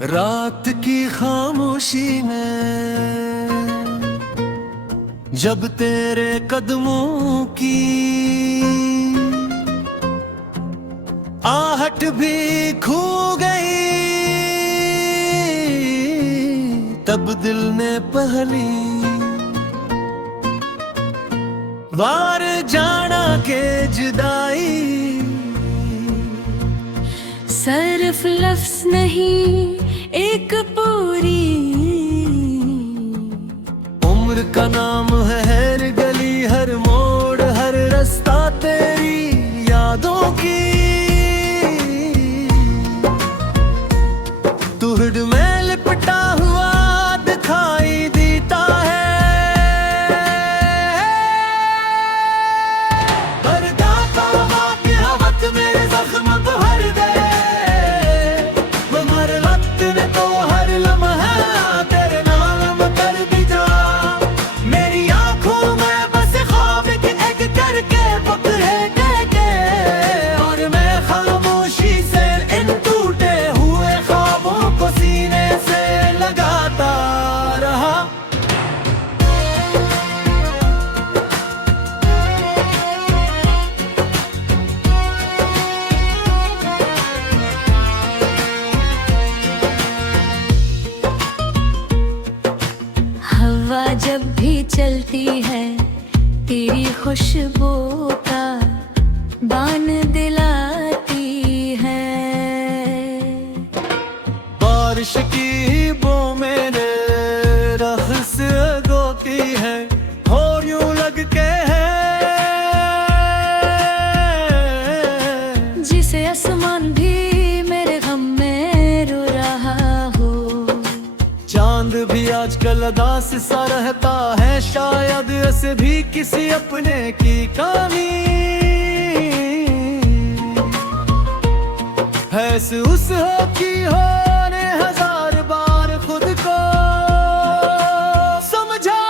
रात की खामोशी में जब तेरे कदमों की आहट भी खो गई, तब दिल ने पहली बार जाना के जुदाई सिर्फ लफ्ज़ नहीं एक पूरी उम्र का नाम है। हर गली हर मोड़ हर रास्ता तेरी यादों की तुहड़ में लिपटा हुआ दिखाई देता है। हर दाता के हवत मेरे जख्म को हर दे, मगर वक्त ने तो हर लम्हा तेरे नाम कर भी जा। मेरी आंखों में बस ख्वाब के एक करके पकड़े के और मैं खामोशी से इन टूटे हुए ख्वाबों को सीने से लगाता रहा। हवा जब भी चलती है तेरी खुशबू का बान दिलाती है। बारिश की बो मेरे रख से गोती है और यूं लग के है जिसे आसमान भी मेरे गम में रो रहा हो। चांद भी आजकल अदास सा रहता है, शायद ऐसे भी किसी अपने की कहानी है। उस हो की हो ने हजार बार खुद को समझा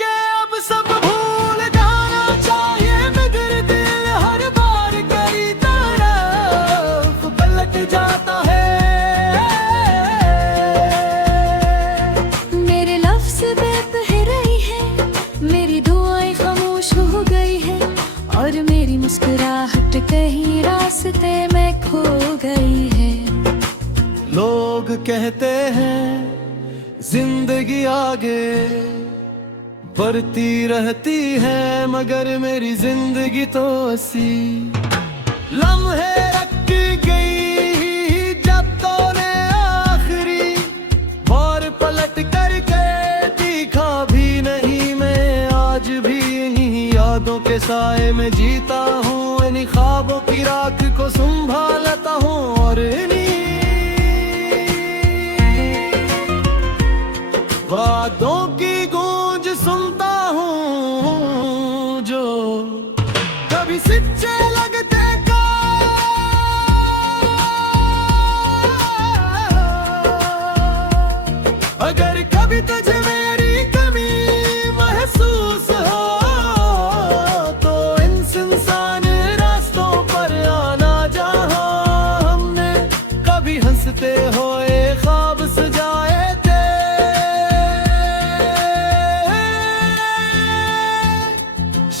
के अब सब भूल जाना चाहिए, मगर दिल हर बार करी तरफ पलट जाता है। मेरे लफ्ज़ बेपहर रही है, मेरी दुआएं खामोश हो गई है और मेरी मुस्कुराहट कहीं रास्ते में खो गई है। लोग कहते हैं जिंदगी आगे बढ़ती रहती है, मगर मेरी जिंदगी तो ऐसी लम्हे रखी गई जब तूने आखिरी बार पलट करके दिखा भी नहीं। मैं आज भी इन्हीं यादों के साए में जीता हूँ, इन्हीं ख्वाबों की राख को संभालता हूँ और इन्हीं बातों की गूंज सुनता हूँ जो कभी सच्चे लगते का अगर कभी तुझे मेरी कमी महसूस हो तो इन सुनसान रास्तों पर आना जहाँ हमने कभी हंसते हुए ख्वाब सजाए थे।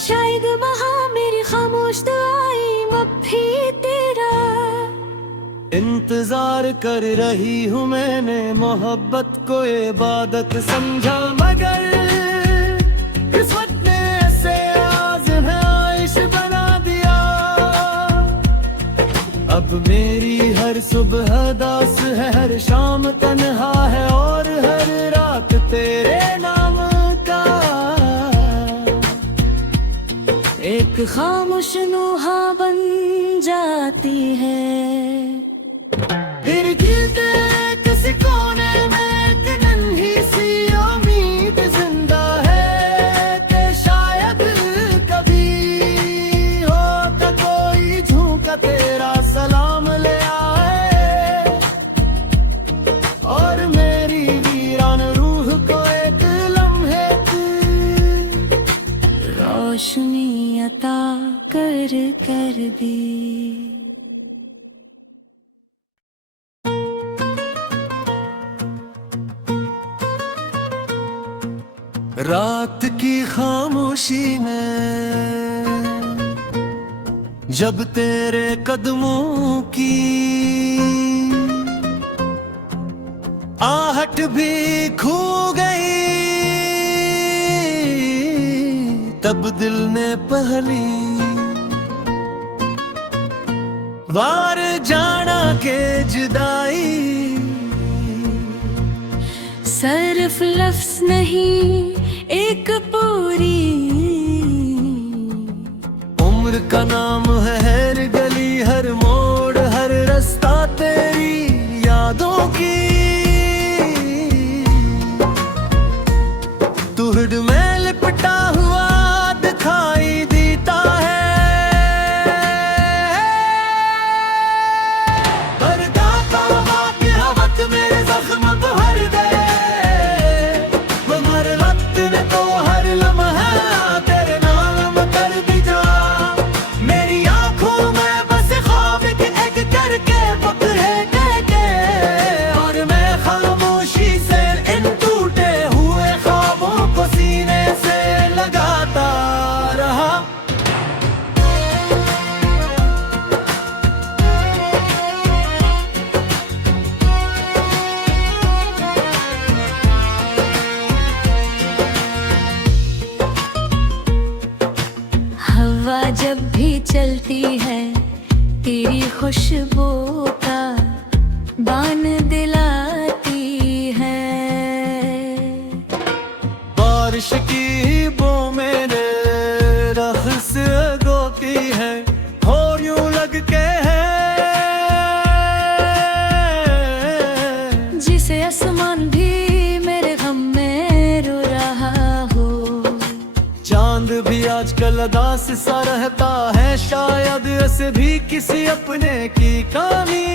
शायद वहाँ मेरी खामोश दुआएं अब भी तेरा इंतजार कर रही हूँ मैंने, मोहब्बत को इबादत समझा, मगर किस्मत ने ऐसे आज़माइश बना दिया। अब मेरी हर सुबह दास है, हर शाम तन्हा है और हर रात तेरे नाम का एक खामोश नूहा बन जाती है। फिर खिलते किसी कोने में एक नन्ही सी उम्मीद जिंदा है कि शायद कभी होगा कोई झोंका तेरा सलाम ले आए और मेरी वीरान रूह को एक लम्हे की रोशनी अता कर दी। रात की खामोशी में जब तेरे कदमों की आहट भी खो गई, तब दिल ने पहली बार जाना के जुदाई सिर्फ लफ्ज नहीं एक पूरी उम्र का नाम है, हर गली हर मोड़ हर रास्ता तेरी यादों की। तुहड़ में लिपटा हुआ दिखाई देता है, पर्दा का वाक़या वक्त मेरे ज़ख्म को भर दे, मगर वक्त ने तो हर लम्हा तेरे नाम कर दिया। मेरी आंखों में बस ख्वाब के एक करके पकड़े गए, और मैं खामोशी से इन टूटे हुए ख्वाबों को सीने से लगाता रहा। हवा जब भी चलती है तेरी खुशबू का बान दिलाती है। बारिश की बो मेरे रख से गोती है, और यूं लगते हैं जिसे आसमान भी मेरे गम में रो रहा हो। चांद भी आजकल अदास सा रहता है, शायद ऐसे भी किसी अपने की कमी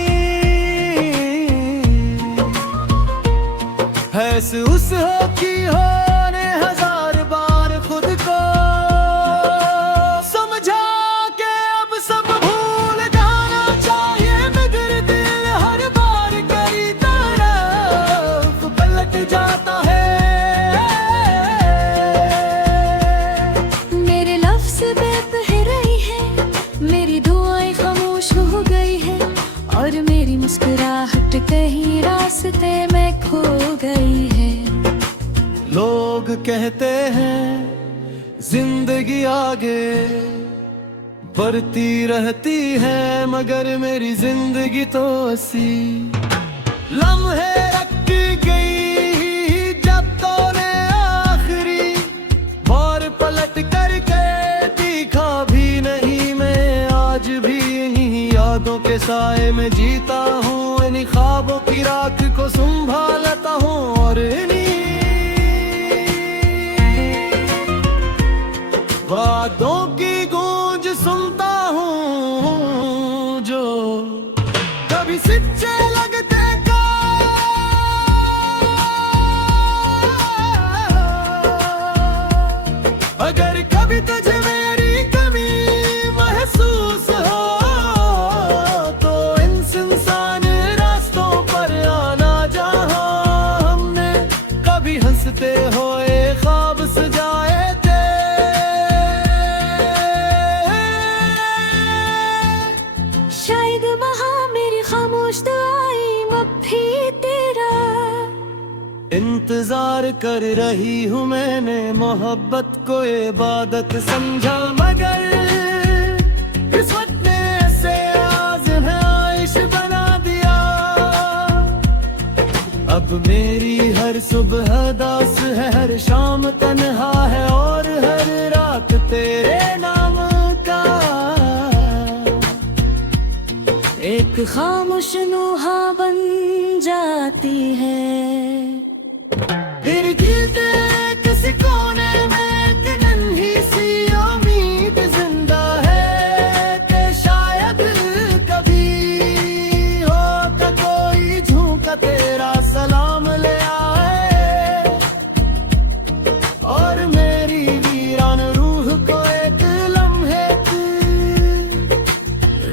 है। उस हो की होने हजार बार खुद को समझा के अब सब भूल जाना चाहिए, मगर दिल हर बार कई तरफ पलट जाता है। मेरे लफ्ज़ बेपहराई है, मेरी दुआएं खामोश हो गई है, और मेरी मुस्कुराहट कहीं रास्ते में खो गई है। लोग कहते हैं जिंदगी आगे बढ़ती रहती है, मगर मेरी जिंदगी तो ऐसी लम्हे रखी गई, जब तूने आखिरी बार पलट करके देखा भी नहीं। मैं आज भी इन्हीं यादों के साए में जीता हूँ, इन्हीं ख्वाबों की राख को संभालता हूँ, और इन्हीं वादों की गूंज सुनता हूँ जो कभी सच्चे लगते का। अगर कभी तुझे मेरी कमी महसूस हो, तो इन सुनसान रास्तों पर आना, जहाँ हमने कभी हंसते हुए ख्वाब सजाए थे। शायद वहाँ मेरी खामोश दुआएं अब भी तेरा इंतजार कर रही हूँ मैंने, मोहब्बत को इबादत समझा, मगर किस्मत ने ऐसे आज़माइश बना दिया। अब मेरी हर सुबह दास है, हर शाम तन्हा है, और हर रात तेरे नाम का एक खामोश नूहा बन जाती है। फिर जीते किसी कोने में एक नन्ही सी उम्मीद जिंदा है, कि शायद कभी होगा कोई झोंका तेरा सलाम ले आए, और मेरी वीरान रूह को एक लम्हे की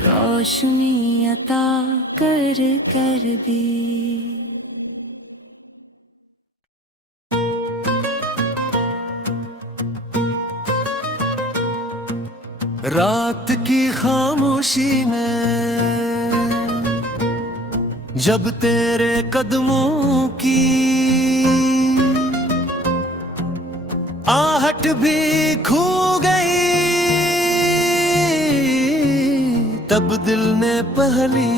रोशनी अता कर दी। रात की खामोशी में जब तेरे कदमों की आहट भी खो गई, तब दिल ने पहली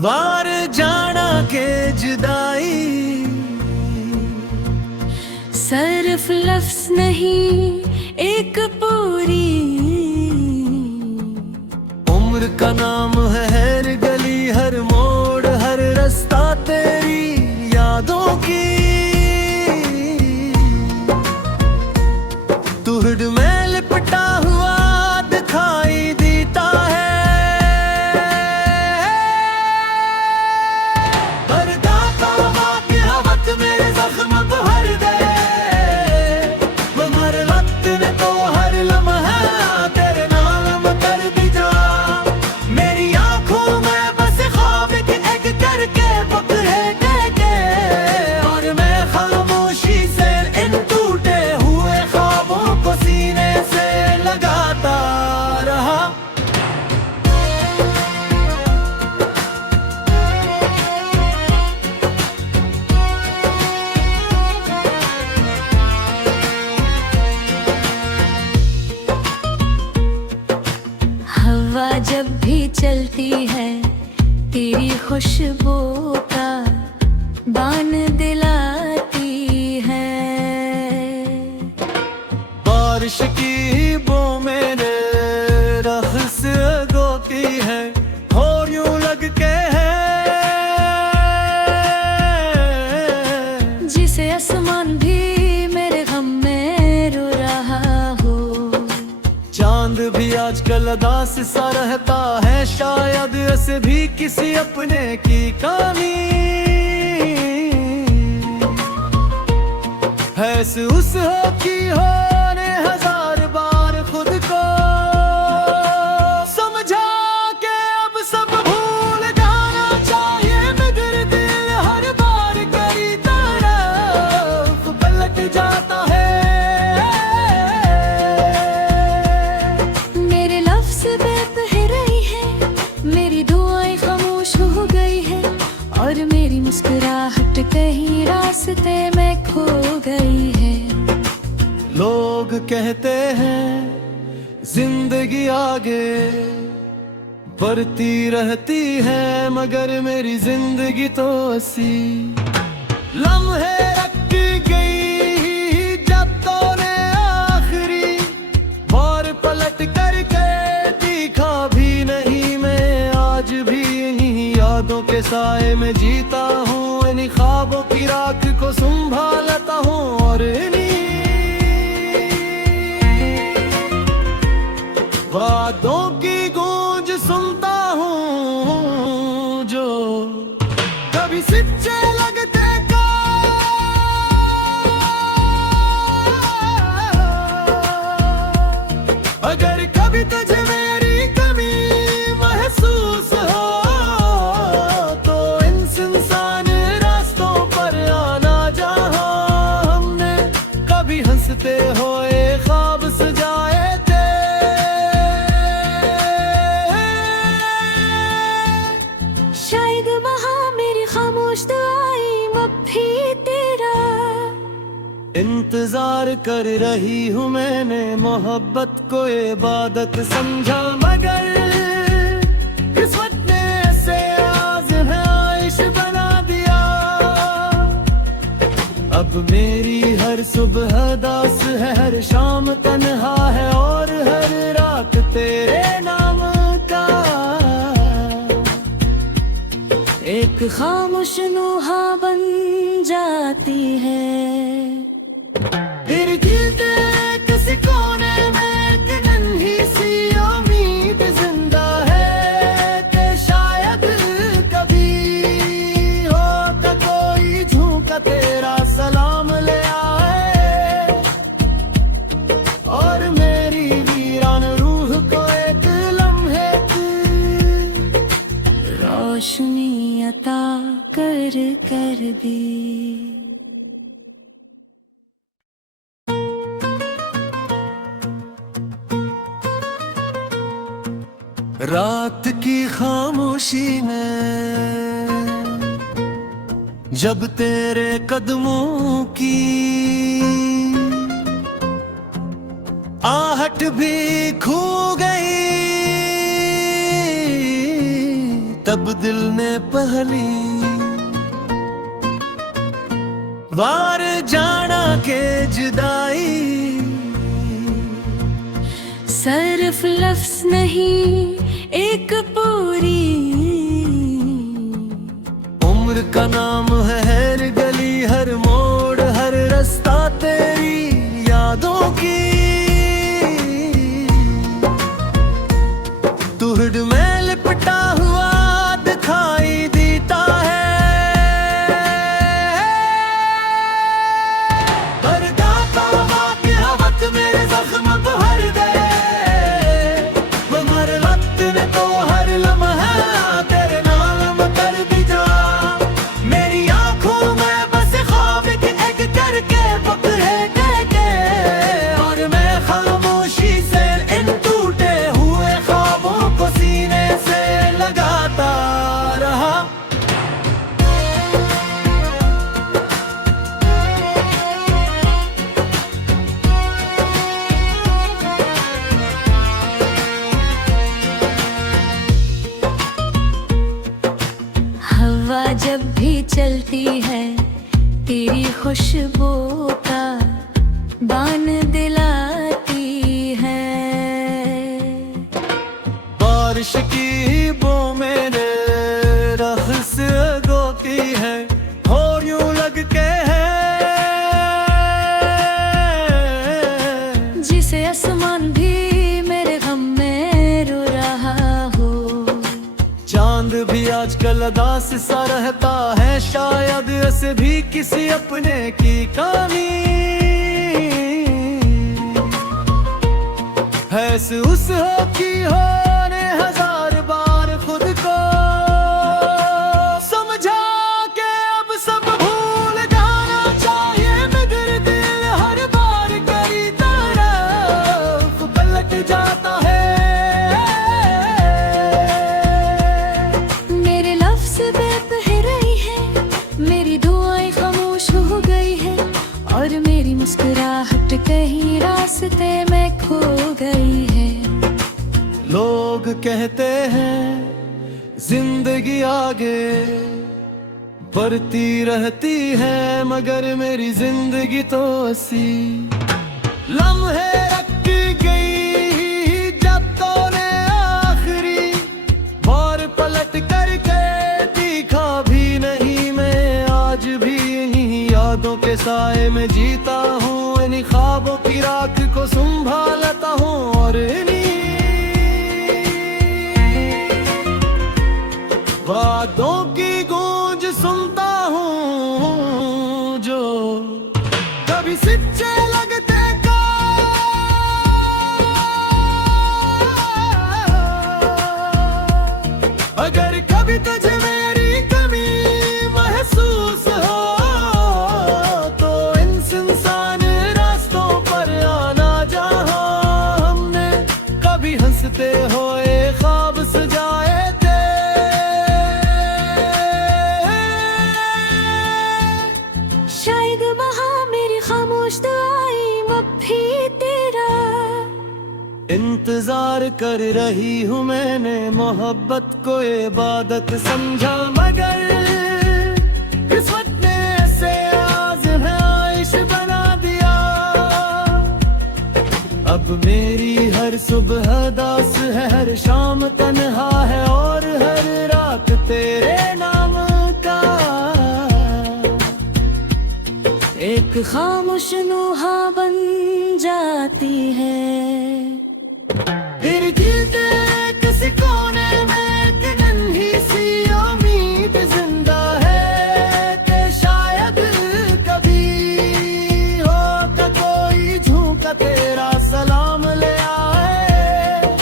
बार जाना के जुदाई। सिर्फ लफ्ज नहीं एक पूरी उम्र का नाम है हर गली, हर मोड़, हर रास्ता तेरी यादों की। तुहड में लिपटा हुआ दिखाई देता है, हर दाता के हवत मेरे जख्म को भर दे। हर वक्त ने तो हर लम्हा तेरे नाम कर दी जा। मेरी आंखों में बस ख्वाब के एक करके पकड़े के, और मैं खामोशी से इन टूटे हुए ख्वाबों को सीने से लगाता रहा। हवा जब भी चलती है तेरी खुशबू का बान दिलाती है। बारिश की बो मेरे रख से गोती है, और यूं लग के है जिसे आसमान भी मेरे गम में रो रहा हो। चांद भी आजकल अदास सा रहता है, शायद ऐसे भी किसी अपने की कहानी है। उस हो की हो ने हजार बार खुद को समझा के अब सब भूल जाना चाहिए, मगर दिल हर बार करी तरफ पलट जाता है। मेरे लफ्ज़ बेपहर रही है, मेरी दुआएं खामोश हो गई है, और मेरी मुस्कुराहट कहीं रास्ते में खो गई है। लोग कहते हैं जिंदगी आगे बढ़ती रहती है, मगर मेरी जिंदगी तो ऐसी लम्हे रख गई जब तो ने आखिरी बार पलट करके दिखा भी नहीं। मैं आज भी इन्हीं यादों के साए में जीता हूँ, इन्हीं ख्वाबों की राख को संभालता हूँ, और इन्हीं बातों की गूंज सुनता हूँ जो कभी सच्चे लगते का। अगर कभी तुझे मेरी कमी महसूस हो, तो इन सुनसान रास्तों पर आना जहाँ हमने कभी हंसते हुए ख्वाब सजाए थे। शायद वहाँ मेरी खामोश दुआएं अब भी तेरा इंतजार कर रही हूँ मैंने, मोहब्बत को इबादत समझा, मगर किस्मत ने ऐसे आज है आइश बना दिया। अब मेरी हर सुबह दास है, हर शाम तन्हा है, और हर रात तेरे नाम का एक खामोश नूहा बन जाती है। फिर जीते किसी कोने में एक नन्ही सी उम्मीद जिंदा है, कि शायद कभी होगा कोई झूठा तेरा सलाम ले आए, और मेरी वीरान रूह को एक लम्हे की रोशनी अता कर दी। रात की खामोशी में जब तेरे कदमों की आहट भी खो गई, तब दिल ने पहली बार जाना के जुदाई। सिर्फ लफ्ज नहीं एक पूरी उम्र का नाम है, हर गली हर मोड़ हर रास्ता तेरी यादों की। तुहड़ में लिपटा हुआ दिखाई देता है, पर्दा तौबा की हवत मेरे जख्म को भर दे। मगर वक्त ने तो हर लम्हा तेरे नाम कर दिया। मेरी आंखों में बस ख्वाब के एक करके पकड़े के, और मैं खामोशी से इन टूटे हुए ख्वाबों को सीने से लगाता रहा। हवा जब भी चलती है तेरी खुशबू का बान दिलाती है। बारिश की बो मेरे रख से गोती है, और यूं लगते है जिसे आसमान भी मेरे गम में रो रहा हो। चांद भी आजकल अदास सा रहता है, शायद ऐसे भी किसी अपने की कमी है। उस हो की हो ने हजार बार खुद को समझा के अब सब भूल जाना चाहिए, मगर दिल हर बार कई तरफ पलट जाता है। मेरे लफ्ज़ बेपहरे हैं, मेरी दुआएं खामोश हो गई है, और मेरी मुस्कुराहट कहीं रास्ते में खो गई है। लोग कहते हैं जिंदगी आगे बढ़ती रहती है, मगर मेरी जिंदगी तो ऐसी लम्हे रखी गई। जब तूने आखिरी बार पलट करके दिखा भी नहीं, मैं आज भी इन्हीं यादों के साए में जीता हूँ, इन्हीं ख्वाबों की राख को संभालता हूँ, और इन्हीं वादों की गूंज सुनता हूँ जो कभी सच्चे लगते का। अगर कभी तुझे मेरी कमी महसूस हो, तो इन सुनसान रास्तों पर आना, जहाँ हमने कभी हंसते हुए ख्वाब सजाए थे। शायद वहाँ मेरी खामोश दुआएं अब भी तेरा इंतजार कर रही हूँ। मैंने मोहब्बत को इबादत समझा, मगर किस्मत ने ऐसे आज़माइश बना दिया। अब मेरी हर सुबह दास है, हर शाम तन्हा है, और हर रात तेरे नाम का एक खामोश नूहा बन जाती है। फिर जीते किसी कोने में एक नन्ही सी उम्मीद जिंदा है, कि शायद कभी होगा कोई झूठा तेरा सलाम ले आए,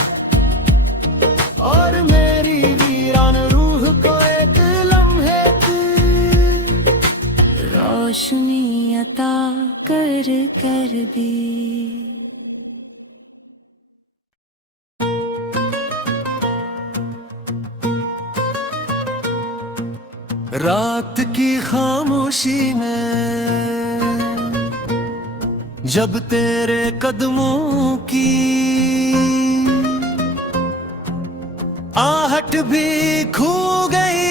और मेरी वीरान रूह को एक लम्हे की रोशनी अता कर दे। रात की खामोशी में जब तेरे कदमों की आहट भी खो गई,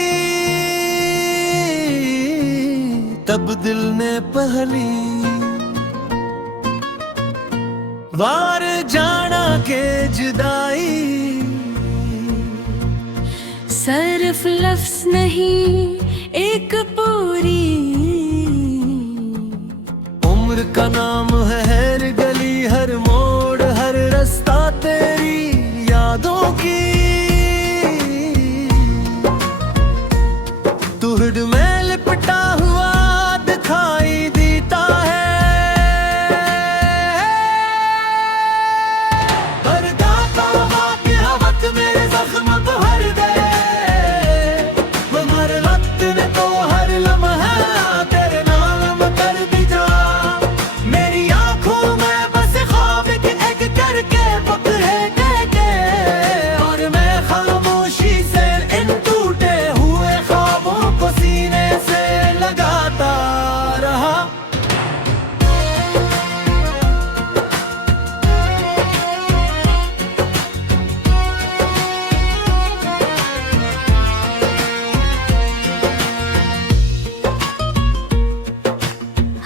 तब दिल ने पहली बार जाना के जुदाई। सिर्फ लफ्ज नहीं एक पूरी उम्र का नाम है हर गली, हर मोड़, हर रास्ता तेरी यादों की। तुहड में लिपटा हुआ दिखाई देता है, हर गाता वाक़या वक्त मेरे जख्म को भर दे। मगर वक्त ने तो हर लम्हा तेरे नाम कर दिया। मेरी आंखों में बस ख्वाब के एक करके पकड़े के, और मैं खामोशी से इन टूटे हुए ख्वाबों को सीने से लगाता रहा।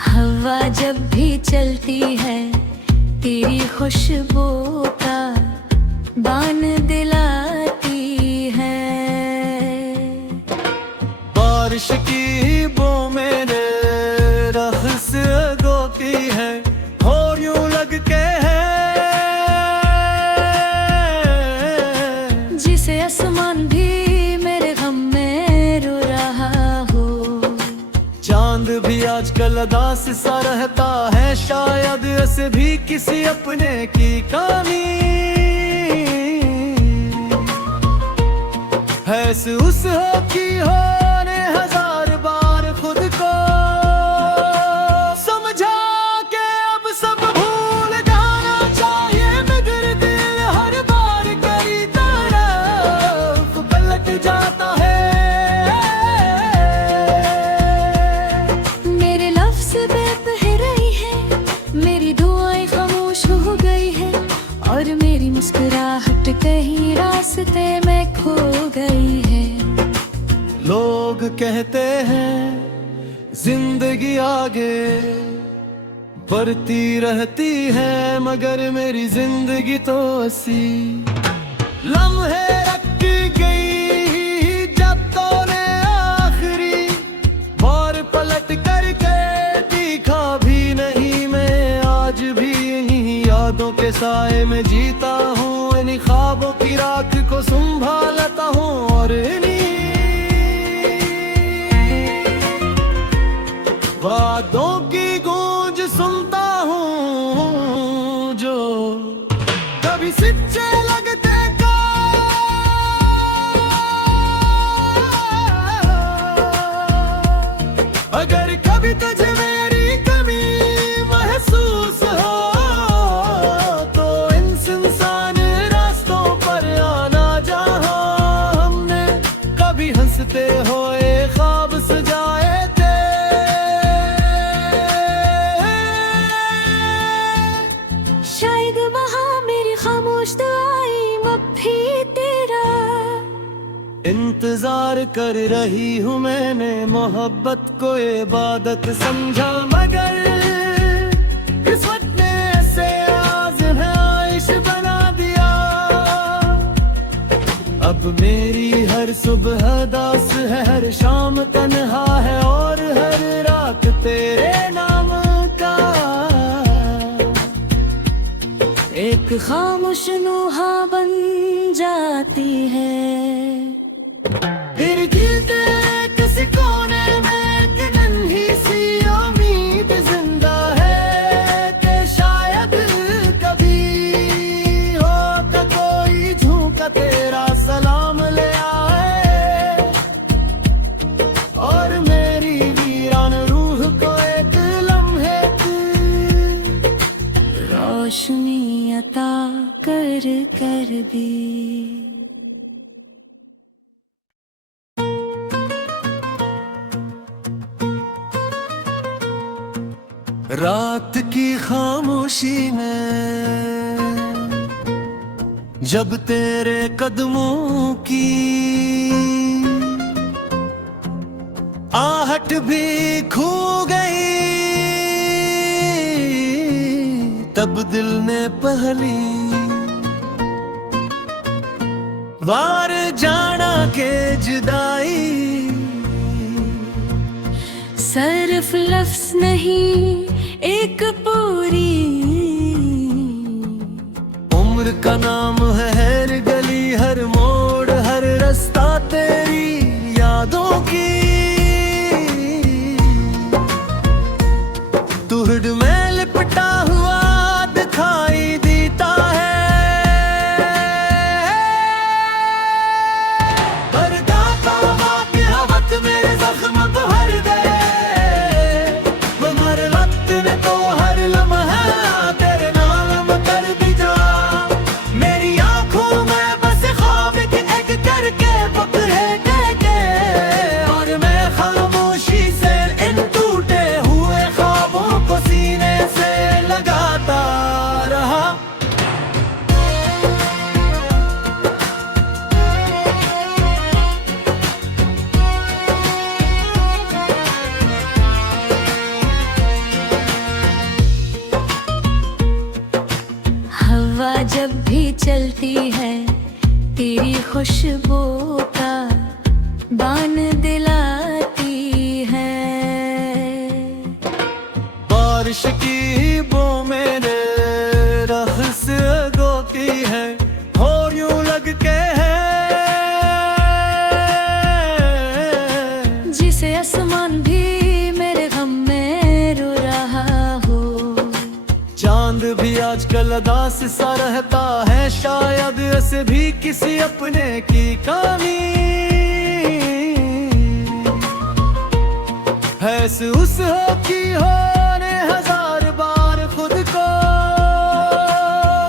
हवा जब भी चलती है तेरी खुशबू का बान दिलाती है। बारिश की बो मेरे रख से गोती है, और यूं लगते हैं जिसे आसमान भी मेरे गम में रो रहा हो। चांद भी आजकल अदास सा रहता है, शायद ऐसे भी किसी अपने की कहानी है। उस हो की होने हजार बार खुद को समझा के अब सब भूल जाना चाहिए, मगर दिल हर बार कई तरफ पलट जाता है। मेरे लफ्ज़ बेपहराई है, मेरी दुआएं खामोश हो गई है, और मेरी मुस्कुराहट कहीं रास्ते में खो गई है। लोग कहते हैं जिंदगी आगे बढ़ती रहती है, मगर मेरी जिंदगी तो ऐसी लम्हे रखती गई। जब तूने आखिरी बार पलट करके देखा भी नहीं, मैं आज भी इन्हीं यादों के साए में जीता हूँ। इन्हीं ख्वाबों की राख को संभालता हूँ, और इन्हीं वादों की गूंज सुनता हूँ जो कभी सच्चे लगते का। अगर कभी तुझे मेरी कमी महसूस हो, तो इन सुनसान रास्तों पर आना, जहाँ हमने कभी हंसते हुए ख्वाब सजाए थे। शायद वहाँ मेरी खामोश दुआएं अब भी तेरा इंतजार कर रही हूँ मैंने, मोहब्बत को इबादत समझा, मगर किस्मत ने ऐसे आज़म है आइश बना दिया। अब मेरी हर सुबह दास है, हर शाम तन्हा है, और हर रात तेरे नाम का एक खामोश नूहा बन जाती है। फिर जीते किसी कोने में एक नन्ही सी उम्मीद जिंदा है, कि शायद कभी हो तो कोई झूठा तेरा सलाम ले आए, और मेरी वीरान रूह को एक लम्हे की रोशनी अता कर दी। रात की खामोशी में जब तेरे कदमों की आहट भी खो गई, तब दिल ने पहली बार जाना के जुदाई सिर्फ लफ्ज नहीं एक पूरी उम्र का नाम है, हर गली हर मोड़ हर रास्ता तेरी यादों की। तुहड में लिपटा हुआ दिखाई देता है, पर्दा तौबा की हवत मेरे जख्म को भर दे। मगर वक्त ने तो हर लम्हा तेरे नाम कर दी जा। मेरी आंखों में बस ख्वाब के एक करके पकड़े के और मैं खामोशी से इन टूटे हुए ख्वाबों को सीने से लगाता रहा। हवा जब भी चलती है तेरी खुशबू का बान दिलाती है। बारिश की बो मेरे रख से गोती है और यूं लगते है जिसे आसमान भी मेरे गम में रो रहा हो। चांद भी आजकल अदास सा रहता है, शायद ऐसे भी किसी अपने की कमी है। उस हो की हो ने हजार बार खुद को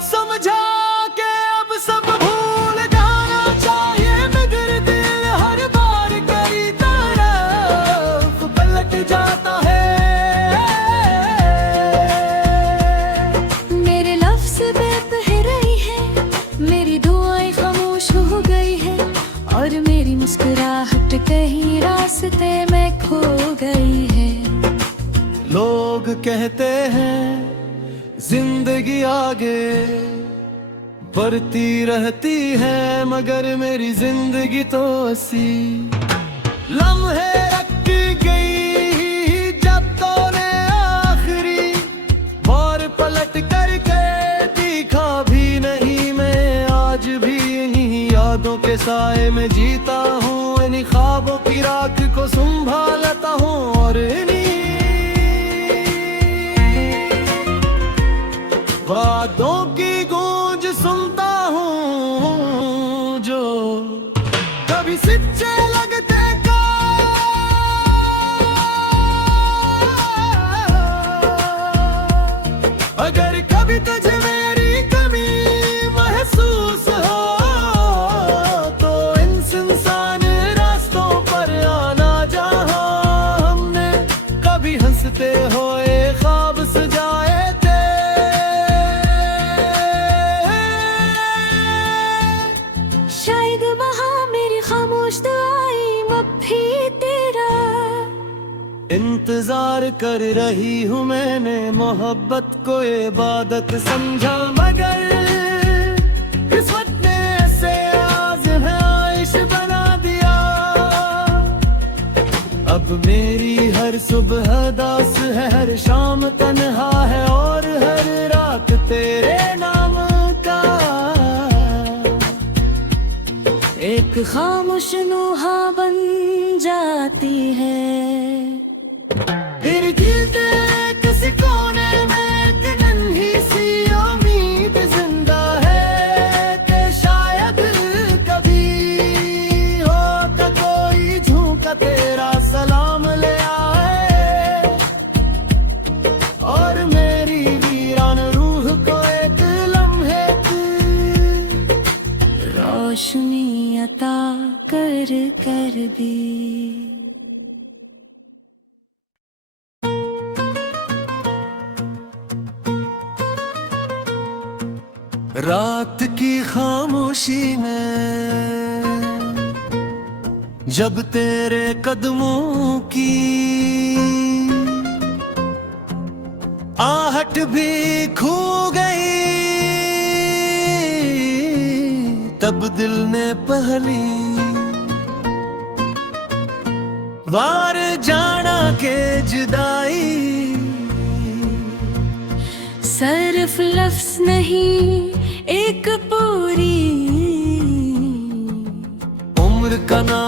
समझा के अब सब भूल जाना चाहिए, मगर दिल हर बार करी तरफ पलट जाता है। मेरे लफ्ज़ बेपहर रही है, मेरी दुआएं खामोश हो गई है और मेरी मुस्कुराहट कहीं रास्ते में खो गई है। लोग कहते हैं जिंदगी आगे बढ़ती रहती है, मगर मेरी जिंदगी तो ऐसी लम्हे रखी गई जब तूने आखिरी बार पलट करके दिखा भी नहीं। मैं आज भी इन्हीं यादों के साए में जीता हूँ, इन्हीं ख्वाबों की राख को संभालता हूँ और इन्हीं बातों की गूंज सुनता हूँ जो कभी सच्चे लगते का। अगर कभी तुझे मेरी कमी महसूस हो तो इन सुनसान रास्तों पर आना, जहाँ हमने कभी हंसते हुए ख्वाब सजाए थे। शायद वहाँ मेरी खामोश दुआएं अब भी तेरा इंतजार कर रही हूँ मैंने, मोहब्बत को इबादत समझा, मगर किस्मत ने ऐसे आज़माइश बना दिया। अब मेरी हर सुबह दास है, हर शाम तन्हा है और हर रात तेरे नाम का एक खामोश नूहा बन जाती है। फिर जीते किसी कोने में एक नन्ही सी उम्मीद जिंदा है कि शायद कभी हो तो कोई झोंका तेरा सलाम ले आए और मेरी वीरान रूह को एक लम्हे की रोशनी अता कर दी। रात की खामोशी में जब तेरे कदमों की आहट भी खो गई, तब दिल ने पहली बार जाना के जुदाई सिर्फ लफ्ज नहीं एक पूरी उम्र का नाम